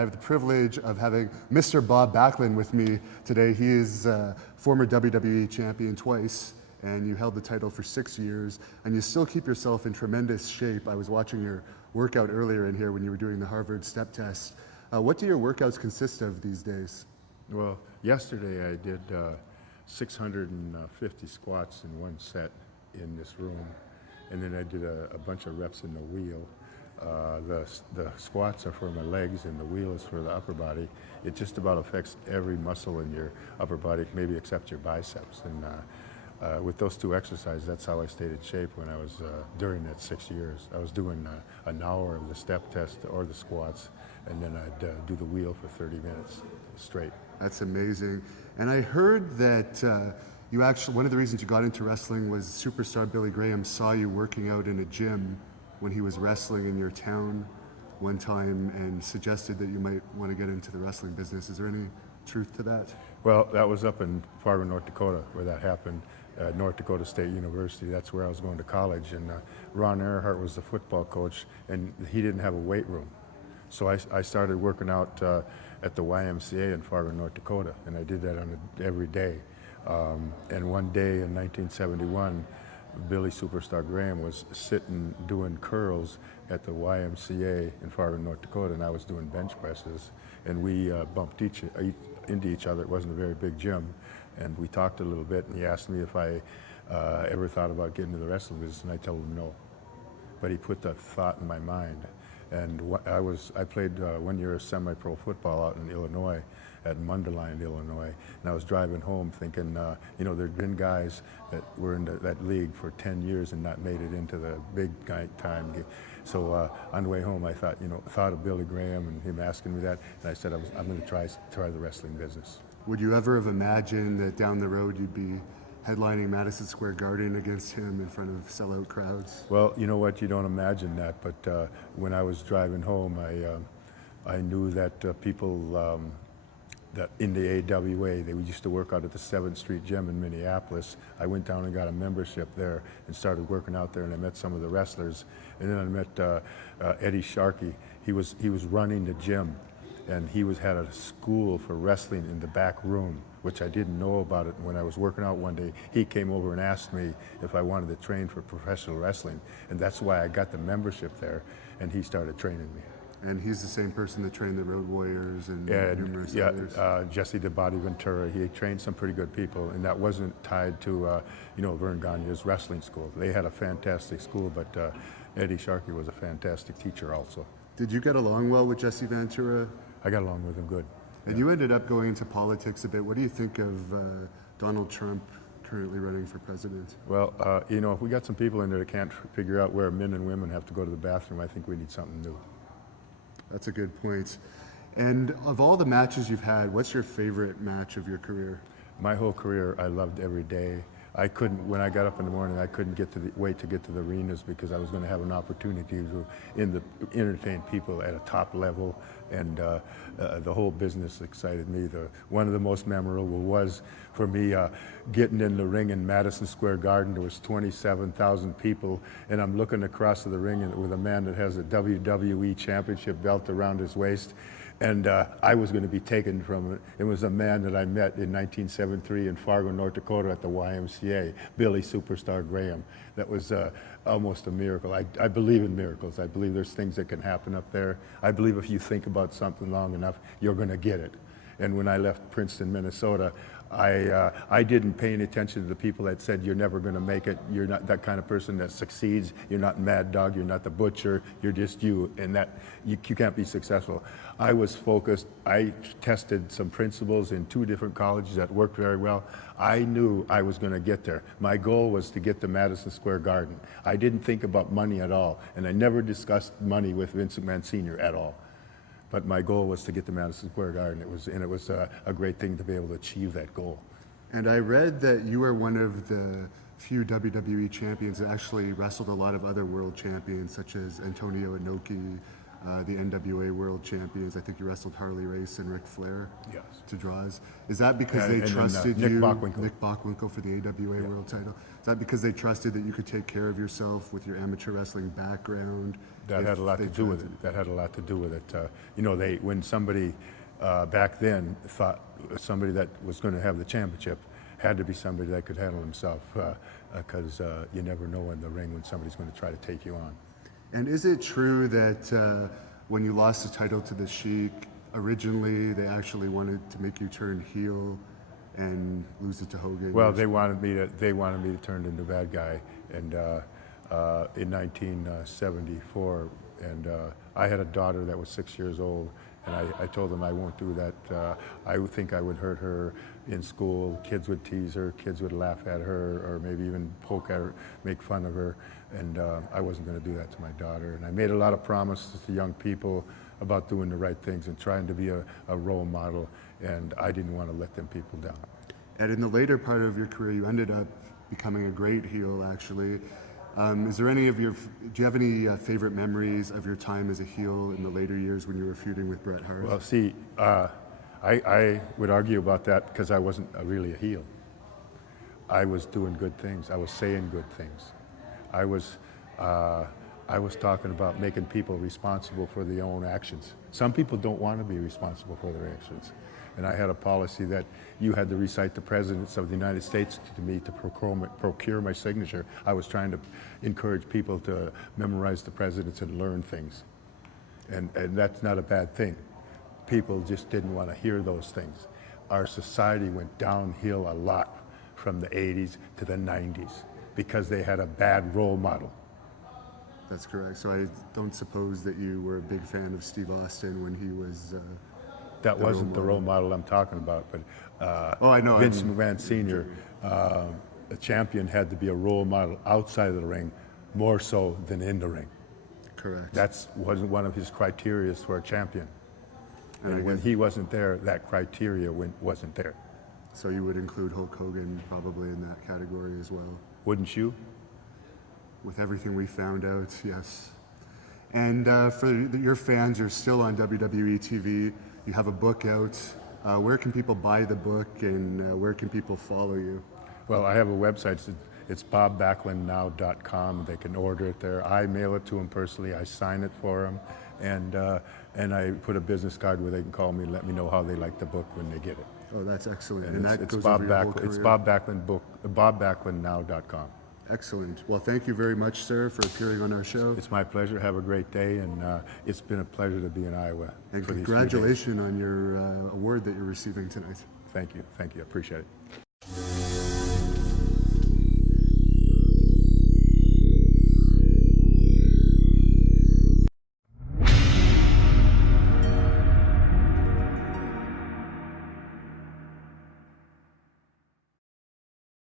I have the privilege of having Mr. Bob Backlund with me today. He is former WWE Champion twice, and you held the title for 6 years, and you still keep yourself in tremendous shape. I was watching your workout earlier in here when you were doing the Harvard step test. What do your workouts consist of these days? Well, yesterday I did 650 squats in one set in this room, and then I did a bunch of reps in the wheel. The squats are for my legs and the wheel is for the upper body. It just about affects every muscle in your upper body, maybe except your biceps. And with those two exercises, that's how I stayed in shape when I was during that 6 years. I was doing an hour of the step test or the squats, and then I'd do the wheel for 30 minutes straight. That's amazing. And I heard that you actually, one of the reasons you got into wrestling was superstar Billy Graham saw you working out in a gym when he was wrestling in your town one time and suggested that you might want to get into the wrestling business. Is there any truth to that? Well, that was up in Fargo, North Dakota, where that happened. North Dakota State University, that's where I was going to college. And Ron Earhart was the football coach, and he didn't have a weight room. So I started working out at the YMCA in Fargo, North Dakota, and I did that every day. And one day in 1971, Billy Superstar Graham was sitting doing curls at the YMCA in Fargo, North Dakota, and I was doing bench presses, and we bumped into each other. It wasn't a very big gym, and we talked a little bit, and he asked me if I ever thought about getting into the wrestling business, and I told him no. But he put that thought in my mind. And I played 1 year of semi-pro football out in Illinois, at Mundelein, Illinois. And I was driving home thinking, you know, there'd been guys that were in that league for 10 years and not made it into the big time. So on the way home, I thought, thought of Billy Graham and him asking me that. And I said, I'm going to try the wrestling business. Would you ever have imagined that down the road you'd be headlining Madison Square Garden against him in front of sellout crowds? Well, you know what, you don't imagine that, but when I was driving home, I knew that people that in the AWA, they used to work out at the 7th Street Gym in Minneapolis. I went down and got a membership there and started working out there, and I met some of the wrestlers. And then I met Eddie Sharkey. He was running the gym, and he had a school for wrestling in the back room, which I didn't know about it. When I was working out one day, he came over and asked me if I wanted to train for professional wrestling, and that's why I got the membership there, and he started training me. And he's the same person that trained the Road Warriors and numerous others? Jesse the Body Ventura. He trained some pretty good people, and that wasn't tied to, Vern Gagne's wrestling school. They had a fantastic school, but Eddie Sharkey was a fantastic teacher also. Did you get along well with Jesse Ventura? I got along with him good. And you ended up going into politics a bit. What do you think of Donald Trump currently running for president? Well, if we got some people in there that can't figure out where men and women have to go to the bathroom, I think we need something new. That's a good point. And of all the matches you've had, what's your favorite match of your career? My whole career, I loved every day. When I got up in the morning, I couldn't wait to get to the arenas because I was going to have an opportunity to entertain people at a top level, and the whole business excited me. One of the most memorable was for me getting in the ring in Madison Square Garden. There was 27,000 people, and I'm looking across the ring with a man that has a WWE Championship belt around his waist. And I was going to be taken from it. It was a man that I met in 1973 in Fargo, North Dakota at the YMCA, Billy Superstar Graham. That was almost a miracle. I believe in miracles. I believe there's things that can happen up there. I believe if you think about something long enough, you're going to get it. And when I left Princeton, Minnesota, I didn't pay any attention to the people that said you're never going to make it. You're not that kind of person that succeeds. You're not Mad Dog. You're not the Butcher. You're just you, and that you can't be successful. I was focused. I tested some principles in 2 different colleges that worked very well. I knew I was going to get there. My goal was to get to Madison Square Garden. I didn't think about money at all, and I never discussed money with Vince McMahon Sr. at all. But my goal was to get to Madison Square Garden. It was a great thing to be able to achieve that goal. And I read that you were one of the few WWE champions that actually wrestled a lot of other world champions, such as Antonio Inoki, the NWA World Champions. I think you wrestled Harley Race and Ric Flair Yes. to draws. Is that because they And then, trusted Nick you, Bockwinkel. Nick Bockwinkel, for the AWA World title? Is that because they trusted that you could take care of yourself with your amateur wrestling background? That had a lot to do with it. That had a lot to do with it. You know, when somebody back then thought somebody that was going to have the championship had to be somebody that could handle himself, because you never know in the ring when somebody's going to try to take you on. And is it true that when you lost the title to the Sheik, originally they actually wanted to make you turn heel and lose it to Hogan? Well, they wanted me to turn into a bad guy, and in 1974, and I had a daughter that was 6 years old, and I told them I won't do that. I would think I would hurt her in school. Kids would tease her, kids would laugh at her, or maybe even poke at her, make fun of her, and I wasn't going to do that to my daughter. And I made a lot of promises to young people about doing the right things and trying to be a role model, and I didn't want to let them people down. And in the later part of your career, you ended up becoming a great heel, actually. Is there any of your, do you have any favorite memories of your time as a heel in the later years when you were feuding with Bret Hart? Well, see, I would argue about that because I wasn't really a heel. I was doing good things. I was saying good things. I was talking about making people responsible for their own actions. Some people don't want to be responsible for their actions. And I had a policy that you had to recite the presidents of the United States to me to procure my signature. I was trying to encourage people to memorize the presidents and learn things. And that's not a bad thing. People just didn't want to hear those things. Our society went downhill a lot from the 80s to the 90s because they had a bad role model. That's correct. So I don't suppose that you were a big fan of Steve Austin when he was that wasn't the role model I'm talking about, but oh, I know. Vince McMahon Sr., a champion, had to be a role model outside of the ring more so than in the ring. Correct. That wasn't one of his criteria for a champion. And when guess, he wasn't there, that criteria wasn't there. So you would include Hulk Hogan probably in that category as well? Wouldn't you? With everything we found out, yes. And for your fans, you're still on WWE TV. You have a book out. Where can people buy the book, and where can people follow you? Well, I have a website. It's bobbacklundnow.com. They can order it there. I mail it to them personally. I sign it for them, and I put a business card where they can call me and let me know how they like the book when they get it. Oh, that's excellent. And that it's goes Bob over your whole Backlund. It's career? Bob Backlund book. bobbacklundnow.com. Excellent. Well, thank you very much, sir, for appearing on our show. It's my pleasure. Have a great day, and it's been a pleasure to be in Iowa. And for these 3 days. congratulations on your award that you're receiving tonight. Thank you. Thank you. I appreciate it.